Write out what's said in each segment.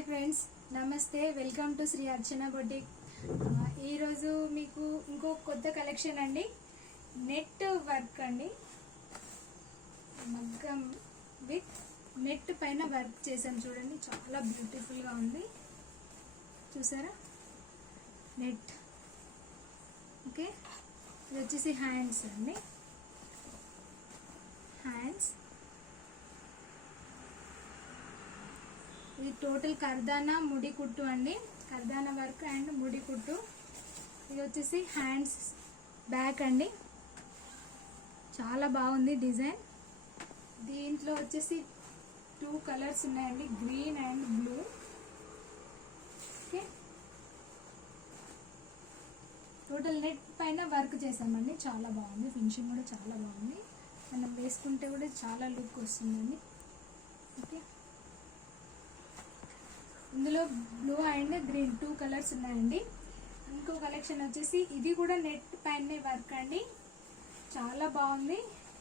Hi friends, నమస్తే. Welcome to Shri Archana boutique. ఈరోజు మీకు ఇంకో కొత్త కలెక్షన్ అండి. నెట్ వర్క్ అండి, మగ్గం విత్ నెట్ పైన వర్క్ చేశాను. చూడండి, చాలా బ్యూటిఫుల్గా ఉంది. చూసారా, నెట్. ఓకే, ఇది వచ్చేసి హ్యాండ్స్ అండి. హ్యాండ్స్ ఇది టోటల్ కర్దానా ముడి కుట్టు అండి. కర్దానా వర్క్ అండ్ ముడి కుట్టు. ఇది వచ్చేసి హ్యాండ్స్ బ్యాక్ అండి. చాలా బాగుంది డిజైన్. దీంట్లో వచ్చేసి 2 కలర్స్ ఉన్నాయండి, green and blue. Okay, total net పైన వర్క్ చేసామండి. చాలా బాగుంది, ఫినిషింగ్ కూడా చాలా బాగుంది. మనం వేసుకుంటే కూడా చాలా లుక్ వస్తుందండి. ఓకే, ఇందులో బ్లూ అండ్ గ్రీన్ 2 కలర్స్ ఉన్నాయండి. ఇంకో కలెక్షన్ వచ్చేసి ఇది కూడా నెట్ పైన వర్క్ అండి. చాలా బాగుంది.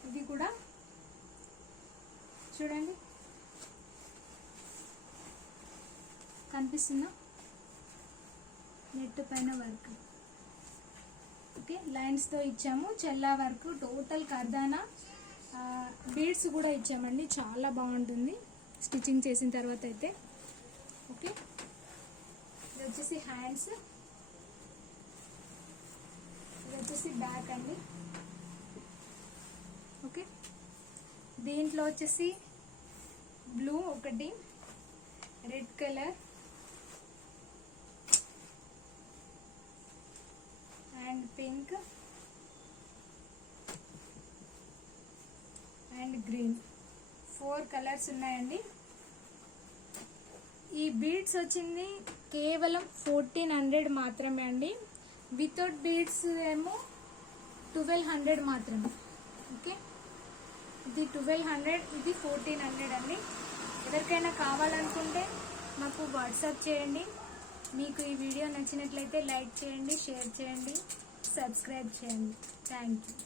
ఇది కూడా చూడండి, కనిపిస్తుందా? నెట్ పైన వర్క్. ఓకే, లైన్స్తో ఇచ్చాము. చెల్లా వర్క్, టోటల్ కర్దానా బీడ్స్ కూడా ఇచ్చామండి. చాలా బాగుంటుంది స్టిచ్చింగ్ చేసిన తర్వాత అయితే. ఓకే, ఇది వచ్చేసి హ్యాండ్స్, ఇది వచ్చేసి బ్యాక్ అండి. ఓకే, దీంట్లో వచ్చేసి బ్లూ ఒకటి, red colour and pink and green 4 colours ఉన్నాయండి. ఈ బీడ్స్ వచ్చింది కేవలం 1400 మాత్రమే అండి. వితౌట్ బీడ్స్ ఏమో 1200 మాత్రమే. ఓకే, ఇది 1200, ఇది 1400 అండి. ఎవరికైనా కావాలనుకుంటే మాకు వాట్సాప్ చేయండి. మీకు ఈ వీడియో నచ్చినట్లయితే లైక్ చేయండి, షేర్ చేయండి, సబ్స్క్రైబ్ చేయండి. Thank you.